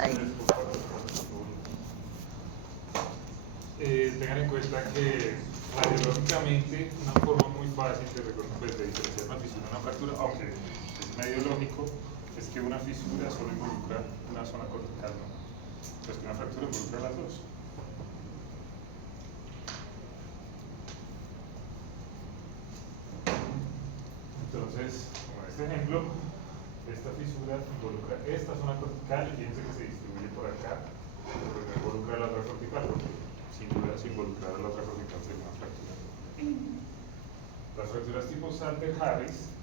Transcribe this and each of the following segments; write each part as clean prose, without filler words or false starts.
Ay. Tengan en cuenta que radiológicamente una forma muy fácil de reconocer, de diferenciar una fisura de una fractura, aunque es medio lógico, es que una fisura solo involucra una zona cortical, ¿no? Pues que una fractura involucra las dos. Entonces, como en este ejemplo, esta fisura involucra esta zona cortical y fíjense que se distribuye por acá, pero no involucra la otra cortical, porque sin duda si involucrara la otra cortical sería una fractura. Las fracturas tipo Salter-Harris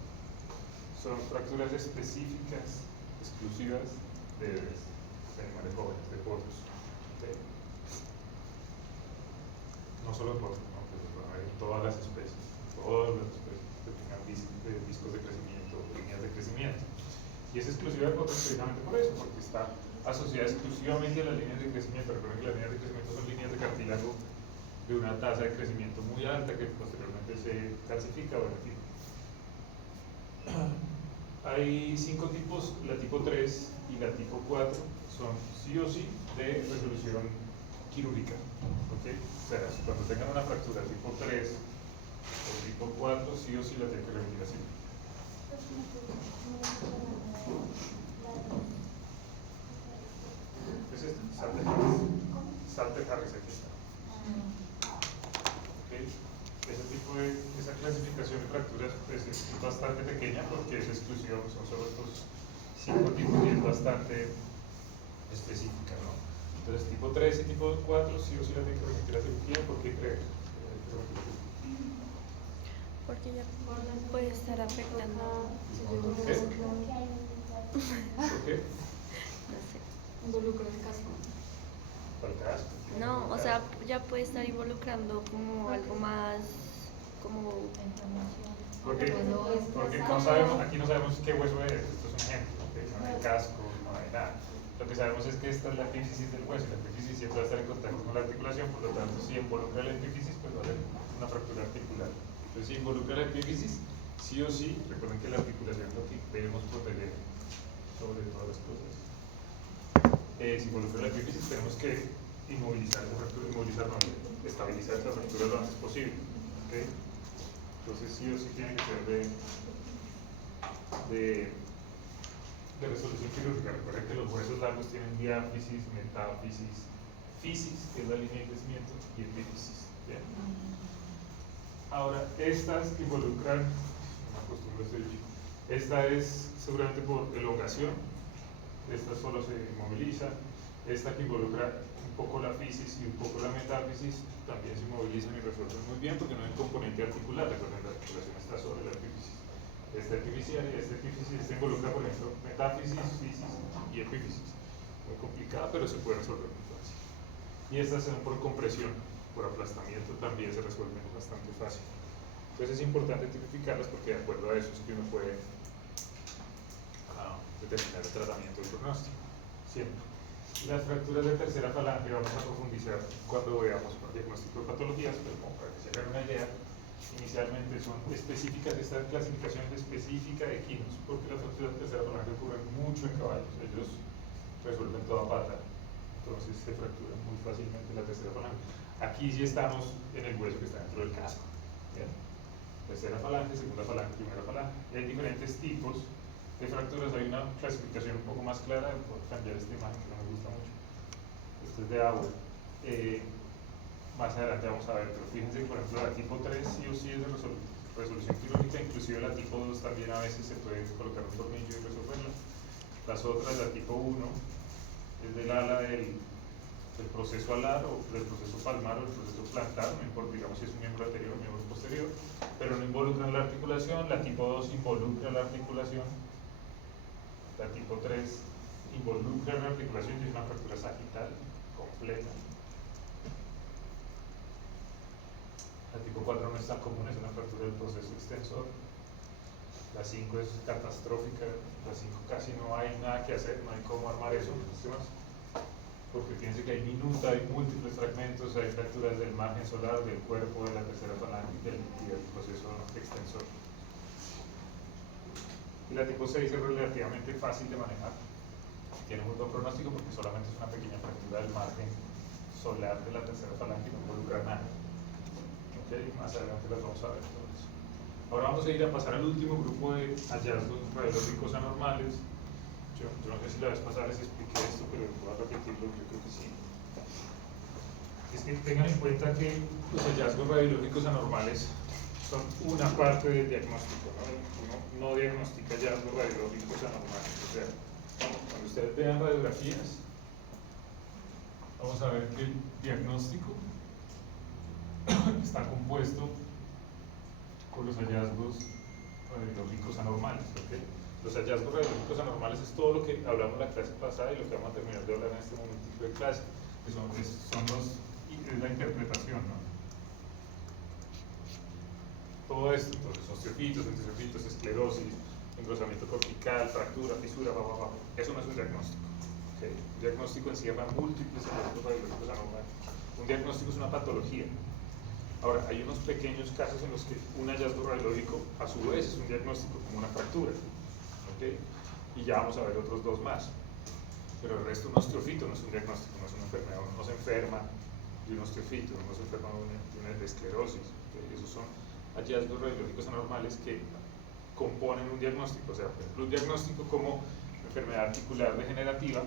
son fracturas específicas, exclusivas de bebés, de animales jóvenes, de potros. ¿Okay? No solo de potros, ¿no? Pero hay todas las especies que tengan discos de crecimiento, líneas de crecimiento. Y es exclusiva de potros precisamente por eso, porque está asociada exclusivamente a las líneas de crecimiento. Recuerden que las líneas de crecimiento son líneas de cartílago de una tasa de crecimiento muy alta que posteriormente se calcifica o repite. Hay 5 tipos, la tipo 3 y la tipo 4 son sí o sí de resolución quirúrgica. ¿Okay? O sea, cuando tengan una fractura tipo 3 o tipo 4, sí o sí la tienen que remitir así. ¿Qué es esto? Salter-Harris. Salter-Harris, aquí está. ¿Okay? Esa clasificación de fracturas pues, es bastante pequeña porque es exclusiva, son solo estos 5 tipos y es bastante específica, ¿no? Entonces, tipo 3 y tipo 4 sí o sí la tienen que remitir a cirugía. ¿Por qué creen? Porque ya puede estar afectando. ¿Qué? ¿Por qué? No sé. Involucra el casco. ¿Para el casco? No, o sea, ya puede estar involucrando como algo más, como Porque no sabemos, aquí no sabemos qué hueso es, esto es un ejemplo, ¿okay? No hay casco, no hay nada. Lo que sabemos es que esta es la epífisis del hueso, la epífisis siempre va a estar en contacto con la articulación, por lo tanto, si involucra la epífisis, pues va a haber una fractura articular. Entonces, si involucra la epífisis, sí o sí, recuerden que la articulación es lo que debemos proteger sobre todas las cosas. Si involucra la epífisis, tenemos que inmovilizar esa fractura, estabilizar esa fractura lo antes posible. ¿Okay? Entonces sí o sí tiene que ser de resolución quirúrgica. Recuerden que los huesos largos tienen diáfisis, metáfisis, fisis, que es la línea de crecimiento, y epífisis. ¿Bien? Ahora, estas involucran, no me acostumbro a este dicho, esta es seguramente por elongación, esta solo se inmoviliza, esta que involucra un poco la fisis y un poco la metáfisis también se inmovilizan y resuelven muy bien porque no hay componente articular. Recuerden, la articulación está sobre la epífisis. Esta epífisis involucra, por ejemplo, metáfisis, fisis y epífisis. Muy complicada, pero se puede resolver muy fácil. Y estas son por compresión, por aplastamiento también se resuelven bastante fácil. Entonces es importante tipificarlas porque de acuerdo a eso es que uno puede determinar el tratamiento del pronóstico. Siempre. Las fracturas de tercera falange vamos a profundizar cuando veamos el diagnóstico de patologías, pero como para que se hagan una idea, inicialmente son específicas, esta clasificación es específica de equinos, porque las fracturas de tercera falange ocurren mucho en caballos, ellos resuelven toda pata, entonces se fracturan muy fácilmente la tercera falange. Aquí sí estamos en el hueso que está dentro del casco. ¿Bien? Tercera falange, segunda falange, primera falange. Y hay diferentes tipos de fracturas, hay una clasificación un poco más clara, puedo cambiar esta imagen que no me gusta mucho. Esto es de agua. Más adelante vamos a ver, pero fíjense que por ejemplo la tipo 3 sí o sí es de resolución quirúrgica, inclusive la tipo 2 también a veces se puede colocar un tornillo y resolverla. Las otras, la tipo 1, es del ala del proceso alar o del proceso palmar o del proceso plantar, no importa, digamos si es un miembro anterior o un miembro posterior, pero no involucran la articulación. La tipo 2 involucra la articulación. La tipo 3 involucra la articulación y es una fractura sagital completa. La tipo 4 no es tan común, es una fractura del proceso extensor. La 5 es catastrófica, la 5 casi no hay nada que hacer, no hay cómo armar eso, porque fíjense que hay minuta, hay múltiples fragmentos, hay fracturas del margen solar, del cuerpo, de la tercera falange y del proceso extensor. Y la tipo 6 es relativamente fácil de manejar. Tiene muy buen pronóstico porque solamente es una pequeña fractura del margen solar de la tercera falange y no involucra nada. ¿Okay? Más adelante las vamos a ver todo eso. Ahora vamos a ir a pasar al último grupo de hallazgos radiológicos anormales. Yo no sé si la vez pasada les expliqué esto, pero voy a repetirlo, yo creo que sí. Es que tengan en cuenta que los hallazgos radiológicos anormales son una parte del diagnóstico, ¿no? Uno no diagnostica hallazgos radiológicos anormales. O sea, cuando ustedes vean radiografías, vamos a ver que el diagnóstico está compuesto por los hallazgos radiológicos anormales. ¿Okay? Los hallazgos radiológicos anormales es todo lo que hablamos en la clase pasada y lo que vamos a terminar de hablar en este momentito de clase, que es la interpretación, ¿no? Todo esto, entonces, osteofitos, enterofitos, esclerosis, engrosamiento cortical, fractura, fisura, eso no es un diagnóstico. ¿Okay? Un diagnóstico encierra múltiples hallazgos radiológicos anormales. Un diagnóstico es una patología. Ahora, hay unos pequeños casos en los que un hallazgo radiológico a su vez es un diagnóstico, como una fractura. ¿Okay? Y ya vamos a ver otros dos más. Pero el resto, un osteofito no es un diagnóstico, no es una enfermedad. Uno no se enferma de un osteofito, uno no se enferma de una esclerosis. ¿Okay? Esos son hallazgos radiológicos anormales que componen un diagnóstico. O sea, por ejemplo, un diagnóstico como enfermedad articular degenerativa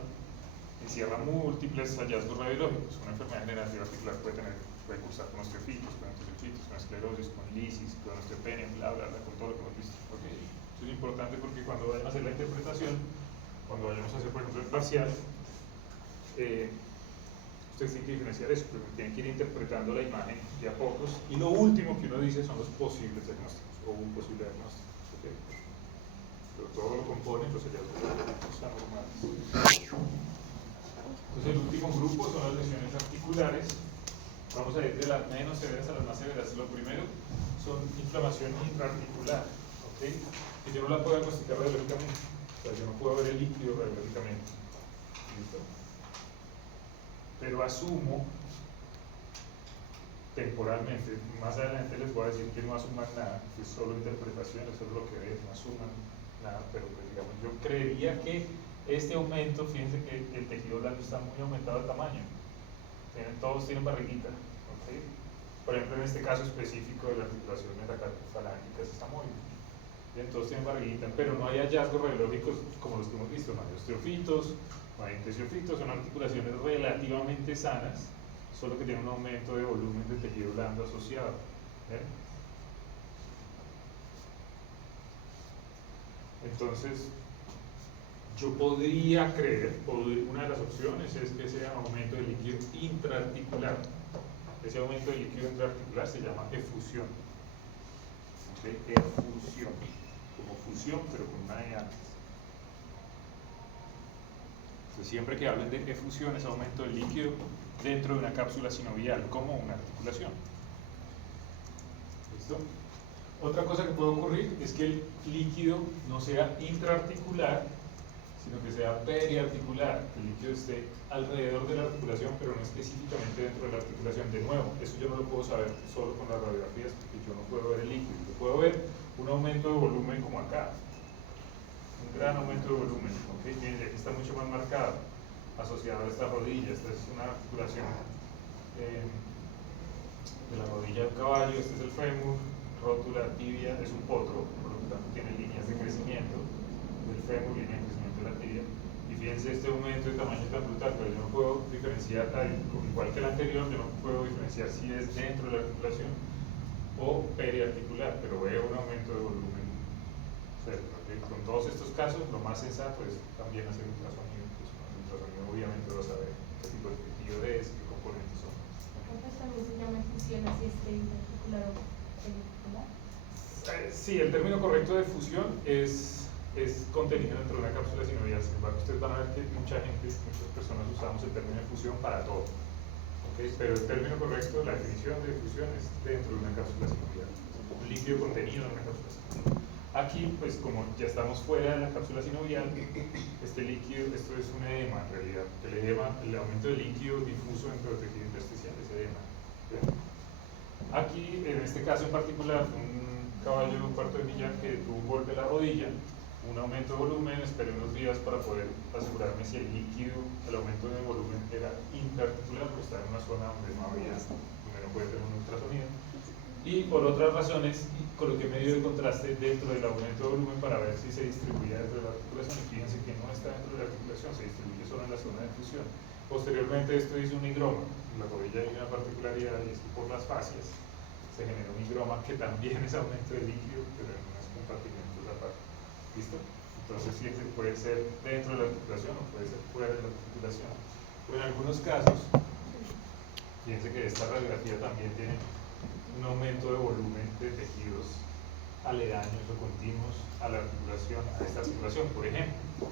encierra múltiples hallazgos radiológicos. Una enfermedad degenerativa articular puede cursar con osteofitos, con enterofitos, con esclerosis, con lisis, con osteopenia, bla, bla, bla, con todo lo que hemos visto. ¿Okay? Eso es importante porque cuando vayan a hacer la interpretación, cuando vayamos a hacer, por ejemplo, el parcial, ustedes tienen que diferenciar eso, pero tienen que ir interpretando la imagen de a pocos, y lo último que uno dice son los posibles diagnósticos, o un posible diagnóstico. ¿Okay? Pero todo lo componen los hallazgos anormales. Entonces el último grupo son las lesiones articulares. Vamos a ir de las menos severas a las más severas. Lo primero son inflamación intraarticular, ¿okay? Que yo no la puedo diagnosticar radiológicamente. O sea, yo no puedo ver el líquido radiológicamente. ¿Listo? Pero asumo temporalmente, más adelante les voy a decir que no asuman nada, que es solo interpretación, eso es lo que ven, no asuman nada, pero pues, digamos, yo creería que este aumento, fíjense que el tejido blando está muy aumentado de tamaño, todos tienen barriguita, ¿okay? Por ejemplo, en este caso específico de la articulación metacarpofalángica está muy bien, todos tienen barriguita, pero no hay hallazgos radiológicos como los que hemos visto, no hay osteofitos, no hay entesiofitos, son articulaciones relativamente sanas, solo que tienen un aumento de volumen de tejido blando asociado. Entonces, yo podría creer, una de las opciones es que ese aumento de líquido intraarticular, ese aumento de líquido intraarticular se llama efusión. ¿Okay? Efusión, como fusión, pero con una E antes. Entonces, siempre que hablen de efusión es aumento de líquido dentro de una cápsula sinovial, como una articulación. ¿Listo? Otra cosa que puede ocurrir es que el líquido no sea intraarticular, sino que sea periarticular, que el líquido esté alrededor de la articulación, pero no específicamente dentro de la articulación. De nuevo, eso yo no lo puedo saber solo con las radiografías, porque yo no puedo ver el líquido. Yo puedo ver un aumento de volumen como acá, un gran aumento de volumen, ¿okay? Miren, aquí está mucho más marcado, asociado a esta rodilla. Esta es una articulación de la rodilla del caballo, este es el fémur, rótula, tibia, es un potro, por lo tanto tiene líneas de crecimiento del fémur, línea de crecimiento de la tibia, y fíjense este aumento de tamaño tan brutal, pero yo no puedo diferenciar, igual que el anterior, yo no puedo diferenciar si es dentro de la articulación o periarticular, pero veo un aumento de volumen cerca. ¿Okay? Con todos estos casos, lo más sensato es también hacer ultrasonido, pues, el ultrasonido obviamente va a saber qué tipo de tejido es, qué componentes son. Entonces también se llama fusión así intraarticular o periarticular. Sí, el término correcto de fusión es contenido dentro de una cápsula sinovial. Sin embargo, ustedes van a ver que muchas personas usamos el término de fusión para todo. ¿Okay? Pero el término correcto, la definición de fusión es dentro de una cápsula sinovial. Un líquido contenido en una cápsula sinovial. Aquí, pues como ya estamos fuera de la cápsula sinovial, este líquido, esto es un edema en realidad. El edema, el aumento de líquido difuso dentro del tejido intersticial, es edema. ¿Bien? Aquí, en este caso en particular, un caballo de un cuarto de milla que tuvo un golpe en la rodilla, un aumento de volumen, esperé unos días para poder asegurarme si el líquido, el aumento de volumen era intraarticular, pues está en una zona donde no puede tener un ultrasonido. Y por otras razones coloqué medio de contraste dentro del aumento de volumen para ver si se distribuía dentro de la articulación, y fíjense que no está dentro de la articulación, se distribuye solo en la zona de fusión. Posteriormente esto hizo un higroma, en la rodilla hay una particularidad, y es que por las fascias se genera un higroma que también es aumento de líquido, pero en unos compartimentos aparte. ¿Listo? Entonces fíjense, puede ser dentro de la articulación o puede ser fuera de la articulación. O en algunos casos, fíjense que esta radiografía también tiene un aumento de volumen de tejidos aledaños o continuos a la articulación, a esta articulación, por ejemplo.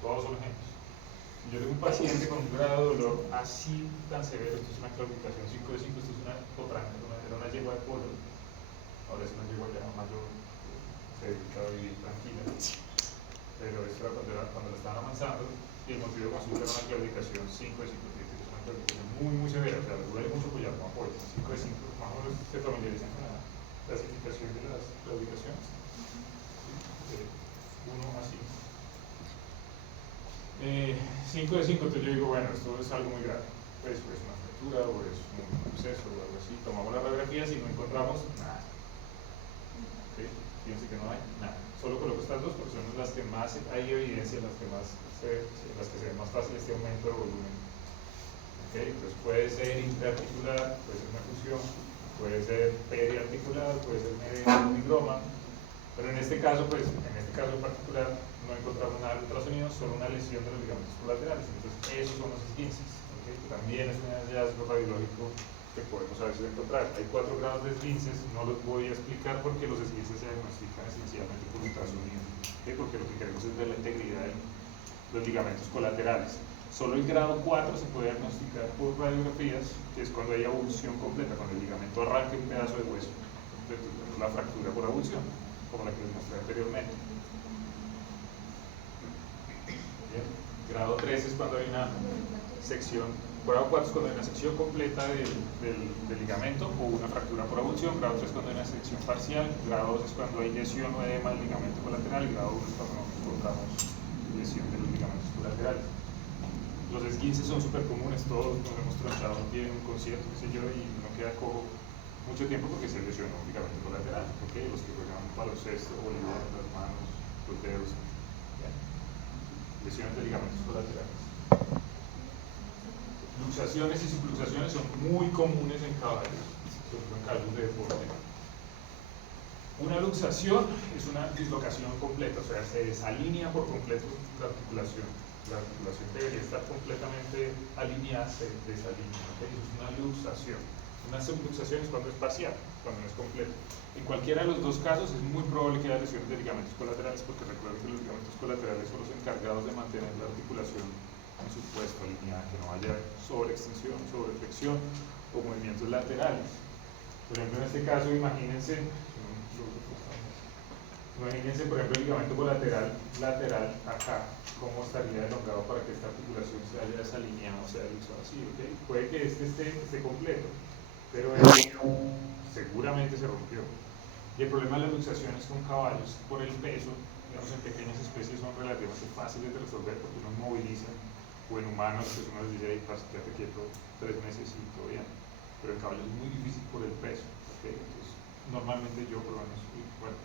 Todos son ejemplos. Yo tengo un paciente con un grado de dolor así tan severo, esto es una claudicación 5 de 5, esto es una potranca, era una yegua de polo, ahora es una yegua ya mayor, se dedica a vivir tranquila, pero esto era cuando la estaban avanzando, y el motivo de consulta era una claudicación 5 de 5, es una claudicación muy severa, o sea, duele mucho apoyar con apoyo, 5 de 5, más o menos se familiarizan con la clasificación de las claudicaciones, uno así. 5 de 5, entonces yo digo, bueno, esto es algo muy grave, pues es una fractura o es un absceso o algo así, tomamos las radiografías y no encontramos nada. ¿Okay? Fíjense que no hay nada, solo coloco estas dos porque son las que más hay evidencia, las que se ven más fácil este aumento de volumen. ¿Okay? Entonces puede ser intraarticular, puede ser una fusión, puede ser periarticular, puede ser un higroma, pero en este caso, pues, en este caso en particular, no encontramos nada de ultrasonido, solo una lesión de los ligamentos colaterales. Entonces, esos son los esguinces, ¿okay? Que también es un hallazgo radiológico que podemos a veces encontrar. Hay 4 grados de esguinces, no los voy a explicar porque los esguinces se diagnostican esencialmente por ultrasonido, ¿okay? Porque lo que queremos es ver la integridad de los ligamentos colaterales. Solo el grado 4 se puede diagnosticar por radiografías, que es cuando hay avulsión completa, cuando el ligamento arranca un pedazo de hueso. Entonces, la fractura por avulsión, como la que les mostré anteriormente. Bien. Grado 3 es cuando hay una sección, grado 4 es cuando hay una sección completa del ligamento o una fractura por avulsión, grado 3 es cuando hay una sección parcial, grado 2 es cuando hay lesión o edema del ligamento colateral, y grado 1 es cuando nos encontramos lesión de los ligamentos colaterales. Los esguinces son súper comunes, todos nos hemos tronchado un pie en un concierto, qué sé yo, y no queda cojo mucho tiempo porque se lesionó un ligamento colateral, ¿okay? Los que juegan baloncesto, voleibol, las manos, los dedos, ¿bien? Lesiones de ligamentos colaterales. Luxaciones y subluxaciones son muy comunes en caballos, sobre todo en caballos de deporte. Una luxación es una dislocación completa, o sea, se desalinea por completo la articulación. La articulación debería estar completamente alineada, se desalinea, ¿okay? Eso es una luxación. Una subluxación es cuando es parcial, cuando no es completo. En cualquiera de los dos casos es muy probable que haya lesiones de ligamentos colaterales, porque recuerden que los ligamentos colaterales son los encargados de mantener la articulación en su puesto alineada, que no haya sobreextensión, sobreflexión o movimientos laterales. Por ejemplo, en este caso, imagínense, por ejemplo, el ligamento colateral lateral acá, cómo estaría elongado para que esta articulación se haya desalineado, o sea, luxado así, ¿ok? Puede que este esté completo, pero seguramente se rompió. Y el problema de las luxaciones con caballos, por el peso, digamos, en pequeñas especies son relativamente fáciles de resolver porque no movilizan, o en humanos, pues uno les dice, quédate quieto 3 meses y todo bien, pero en caballos es muy difícil por el peso, ¿ok? Entonces, normalmente yo, por lo menos, bueno,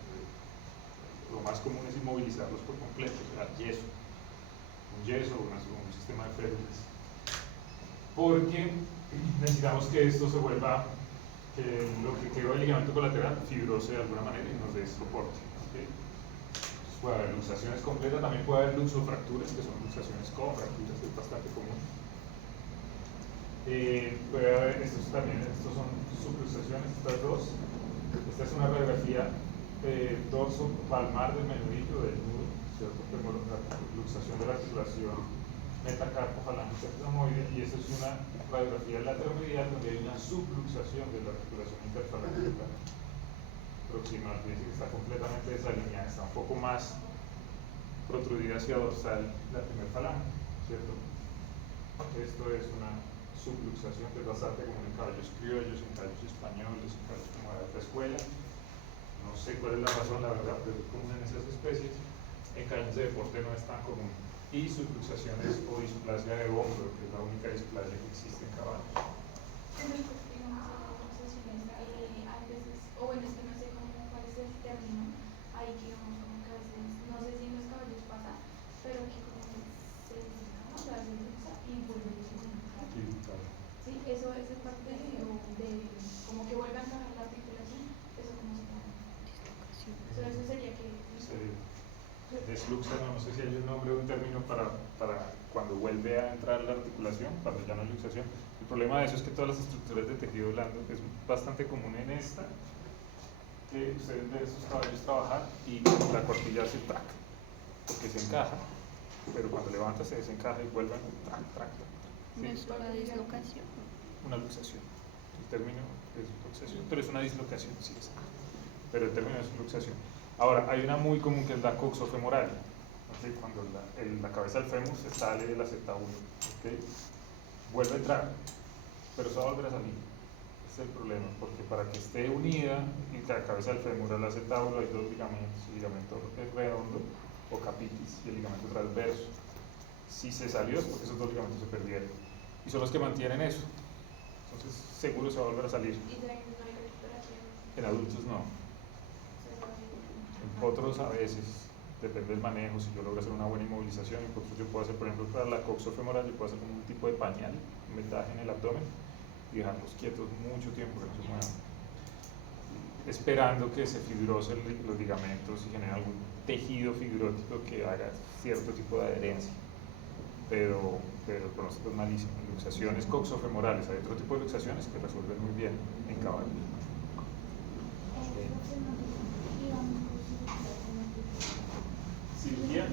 lo más común es inmovilizarlos por completo, o sea, yeso, un yeso o un sistema de férulas, porque necesitamos que esto se vuelva, que lo que quedó del ligamento colateral fibrose de alguna manera y nos dé soporte. ¿Okay? Puede haber luxaciones completas, también puede haber luxofracturas, que son luxaciones con fracturas, es bastante común. Puede haber, estos son subluxaciones, estas dos. Esta es una radiografía dorso palmar del menudillo del nudo, ¿cierto? La luxación de la articulación metacarpofalángica ectomoide, y esta es una radiografía lateromedial donde hay una subluxación de la articulación interfalángica proximal. Fíjense que está completamente desalineada, está un poco más protrudida hacia dorsal la primer falange, ¿cierto? Esto es una subluxación que es bastante común en caballos criollos, en caballos españoles, en caballos como de alta escuela. No sé cuál es la razón, la verdad, pero es común en esas especies. En caños de deporte no es tan común. Y subluxaciones o displasia de hombro, que es la única displasia que existe en caballos. Pero digamos, en las a veces, o bueno, es que no sé cómo, cuál es el término, ahí que digamos como que a veces, no sé si en los caballos pasa, pero que como que se desencaja, o sea, se lucha y vuelve a desencajar. Sí, claro. Sí, eso es parte de como que vuelve a encajar la articulación, eso como se llama. Eso sería que... Desluxa, no sé si hay un nombre o un término para cuando vuelve a entrar la articulación, cuando ya no hay luxación. El problema de eso es que todas las estructuras de tejido blando es bastante común en esta, que ustedes ven esos caballos trabajar y la costilla hace track, porque se encaja, pero cuando levanta se desencaja y vuelve a track, track, track. No es una dislocación. Una luxación. El término es luxación, pero es una dislocación, sí, pero el término es luxación. Ahora, hay una muy común que es la coxofemoral, ¿okay? Cuando la cabeza del fémur se sale del acetábulo, ¿okay? Vuelve a entrar, pero se va a volver a salir. Ese es el problema, porque para que esté unida la cabeza del fémur al acetábulo hay dos ligamentos, el ligamento redondo o capitis y el ligamento transverso. Si se salió es porque esos dos ligamentos se perdieron y son los que mantienen eso. Entonces, seguro se va a volver a salir. ¿Y no hay recuperación? En adultos no. En potros a veces, depende del manejo, si yo logro hacer una buena inmovilización, en potros yo puedo hacer, por ejemplo, para la coxofemoral, yo puedo hacer como un tipo de pañal, un vendaje en el abdomen y dejarlos quietos mucho tiempo que no se muevan, esperando que se fibrosen los ligamentos y genere algún tejido fibrótico que haga cierto tipo de adherencia. Pero el pronóstico es malísimo. Luxaciones coxofemorales, hay otro tipo de luxaciones que resuelven muy bien en caballos. Cirugía.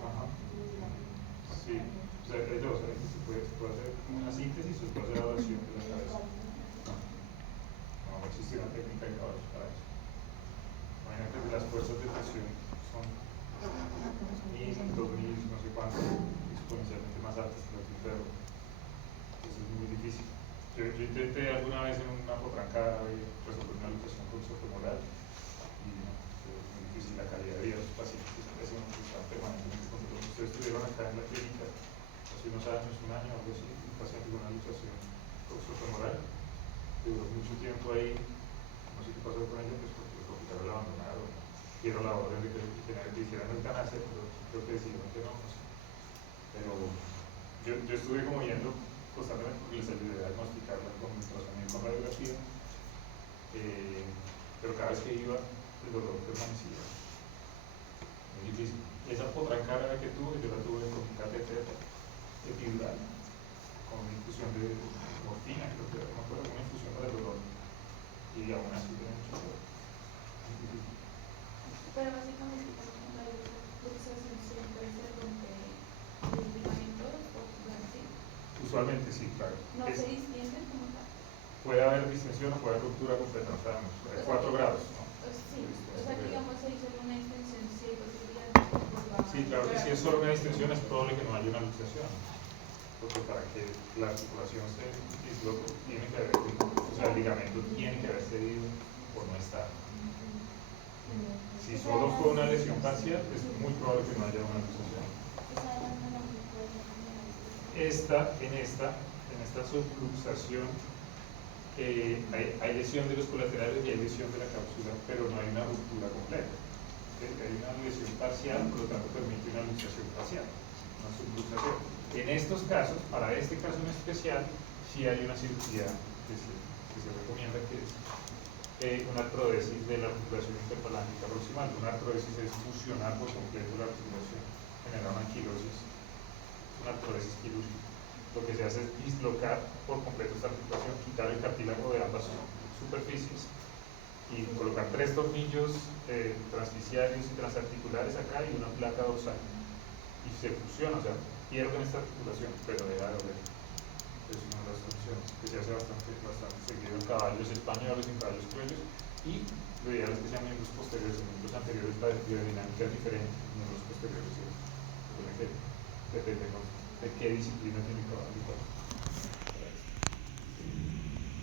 Ajá. Sí, o sea, hay dos, se puede hacer una síntesis o se puede hacer ablación de la cabeza. No existe una técnica de caballos para eso. Imagínate que las fuerzas de presión son 1000, 2000, no sé cuánto, exponencialmente más altas que las de un perro. Eso es muy difícil. Yo intenté alguna vez en una potrancada resolver una luxación coxofemoral y no, es muy difícil. La calidad de vida de los pacientes es están permanentemente controlados. Ustedes estuvieron acá en la clínica hace unos años, un año o algo así, un paciente con una luxación coxofemoral que duró mucho tiempo ahí, no sé qué pasó con ella, pues porque los hospitales la abandonaron, dieron la orden de que hicieran eutanasia, pero creo que decidieron que no, no sé. Pero yo estuve como yendo constantemente porque les ayudé a diagnosticarla con ultrasonido y con radiografía, pero cada vez que iba el dolor permanecía. Muy difícil. Esa potrancara que tuve, yo la tuve con un catéter epidural, con una infusión de morfina, creo que no me acuerdo, una infusión para el dolor. Y aún así tiene mucho dolor. Pero básicamente como la luxación siempre se rompe los ligamentos o así. Usualmente sí, claro. No se distiende como tal. Puede haber distensión o puede haber ruptura completa, no sabemos. Hay 4 grados, ¿no? Sí, o sea que digamos se hizo una extensión, sí hay posibilidad de que vuelva a... Sí, claro, y si es solo una distensión es probable que no haya una luxación. Porque para que la articulación se disloque, tiene que haber, o sea, el ligamento tiene que haber cedido o no estar. Si solo fue una lesión parcial, es muy probable que no haya una luxación. En esta subluxación hay lesión de los colaterales y hay lesión de la cápsula, pero no hay una ruptura completa. Hay una lesión parcial, por lo tanto permite una luxación parcial, una subluxación. En estos casos, para este caso en especial, sí hay una cirugía que se recomienda, que es una artrodesis de la articulación interfalángica proximal. Una artrodesis es fusionar por completo la articulación, generar una anquilosis, una artrodesis quirúrgica. Lo que se hace es dislocar por completo esta articulación, quitar el cartílago de ambas superficies y colocar 3 tornillos transficiarios y transarticulares acá y una placa dorsal. Y se fusiona, o sea, pierden esta articulación, pero deja de doler. Es una de las soluciones que se hace bastante seguido en caballos españoles, en caballos criollos, y lo ideal es que sean miembros posteriores. En miembros anteriores la biodinámica es diferente, en miembros posteriores depende de qué disciplina tiene el caballo.